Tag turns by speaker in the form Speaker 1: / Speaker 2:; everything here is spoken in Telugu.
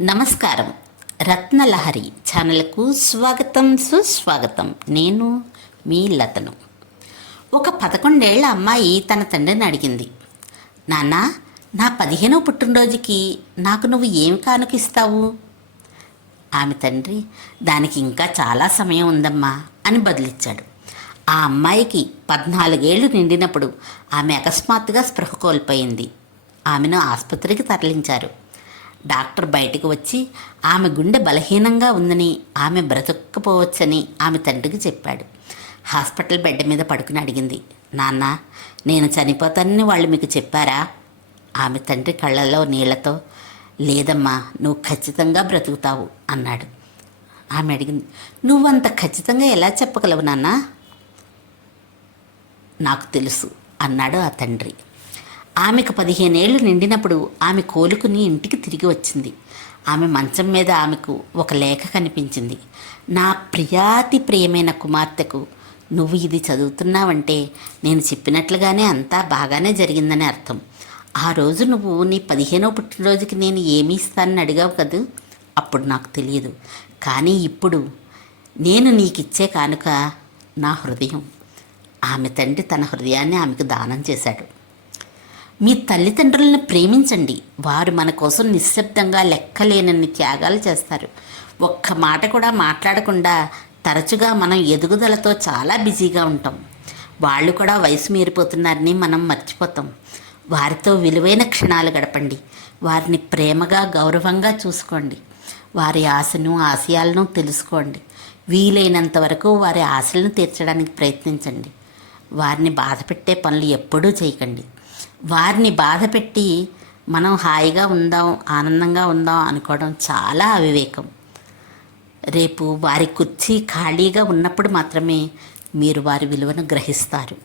Speaker 1: నమస్కారం. రత్నలహరి ఛానల్కు స్వాగతం సుస్వాగతం. నేను మీ లతను. ఒక పదకొండేళ్ళ అమ్మాయి తన తండ్రిని అడిగింది. నాన్న నా పదిహేనో పుట్టినరోజుకి నాకు నువ్వు ఏం కానుకిస్తావు ఆమె తండ్రి దానికి ఇంకా చాలా సమయం ఉందమ్మా అని బదులిచ్చాడు. ఆ అమ్మాయికి పద్నాలుగేళ్ళు నిండినప్పుడు ఆమె అకస్మాత్తుగా స్పృహ కోల్పోయింది. ఆమెను ఆసుపత్రికి తరలించారు. డాక్టర్ బయటకు వచ్చి ఆమె గుండె బలహీనంగా ఉందని ఆమె బ్రతకపోవచ్చని ఆమె తండ్రికి చెప్పాడు. హాస్పిటల్ బెడ్ మీద పడుకుని అడిగింది. నాన్న నేను చనిపోతానని వాళ్ళు మీకు చెప్పారా? ఆమె తండ్రి కళ్ళలో నీళ్ళతో లేదమ్మా నువ్వు ఖచ్చితంగా బ్రతుకుతావు అన్నాడు. ఆమె అడిగింది నువ్వంత ఖచ్చితంగా ఎలా చెప్పగలవు నాన్న? నాకు తెలుసు అన్నాడు ఆ తండ్రి. ఆమెకు పదిహేనేళ్ళు నిండినప్పుడు ఆమె కోలుకుని ఇంటికి తిరిగి వచ్చింది. ఆమె మంచం మీద ఆమెకు ఒక లేఖ కనిపించింది. నా ప్రియాతి ప్రియమైన కుమార్తెకు నువ్వు ఇది చదువుతున్నావంటే నేను చెప్పినట్లుగానే అంతా బాగానే జరిగిందని అర్థం. ఆ రోజు నువ్వు నీ పదిహేనో పుట్టినరోజుకి నేను ఏమి ఇస్తానని అడిగావు కదూ? అప్పుడు నాకు తెలియదు. కానీ ఇప్పుడు నేను నీకిచ్చే కానుక నా హృదయం. ఆమె తండ్రి తన హృదయాన్ని ఆమెకు దానం చేశాడు. మీ తల్లిదండ్రులను ప్రేమించండి. వారు మన కోసం నిశ్శబ్దంగా లెక్కలేనన్ని త్యాగాలు చేస్తారు. ఒక్క మాట కూడా మాట్లాడకుండా తరచుగా మనం ఎదుగుదలతో చాలా బిజీగా ఉంటాం. వాళ్ళు కూడా వయసు మీరిపోతున్నారని మనం మర్చిపోతాం. వారితో విలువైన క్షణాలు గడపండి. వారిని ప్రేమగా గౌరవంగా చూసుకోండి. వారి ఆశను ఆశయాలను తెలుసుకోండి. వీలైనంత వరకు వారి ఆశలను తీర్చడానికి ప్రయత్నించండి. వారిని బాధపెట్టే పనులు ఎప్పుడూ చేయకండి. వారిని బాధ పెట్టి మనం హాయిగా ఉందాం ఆనందంగా ఉందాం అనుకోవడం చాలా అవివేకం. రేపు వారి కుర్చీ ఖాళీగా ఉన్నప్పుడు మాత్రమే మీరు వారి విలువను గ్రహిస్తారు.